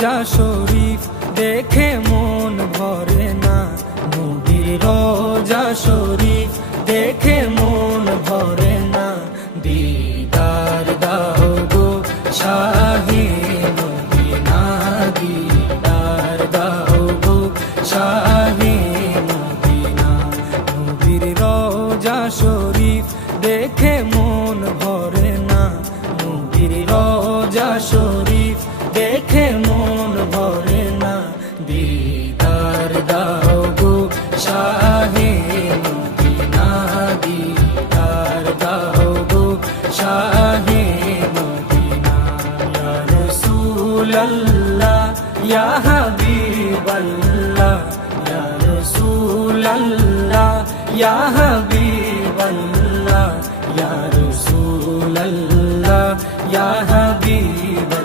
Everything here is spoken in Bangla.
রোজা শরীফ দেখে মন ভরে না, নবীর রোজা শরীফ দেখে মন ভরে না। দিদার দাও গো শাহে মদিনা, দিদার দাও গো শাহে মদিনা। নবীর রোজা শরীফ দেখে মন ভরে না, নবীর রোজা শরীফ দেখে মন ভরে না। দিদার দাও গো শাহে মদিনা, দিদার দাও গো শাহে মদিনা। ইয়া রাসূলাল্লাহ ইয়া হাবিবাল্লাহ, ইয়া রাসূলাল্লাহ ইয়া হাবিবাল্লাহ, ইয়া রাসূলাল্লাহ ইয়া হাবিবাল্লাহ।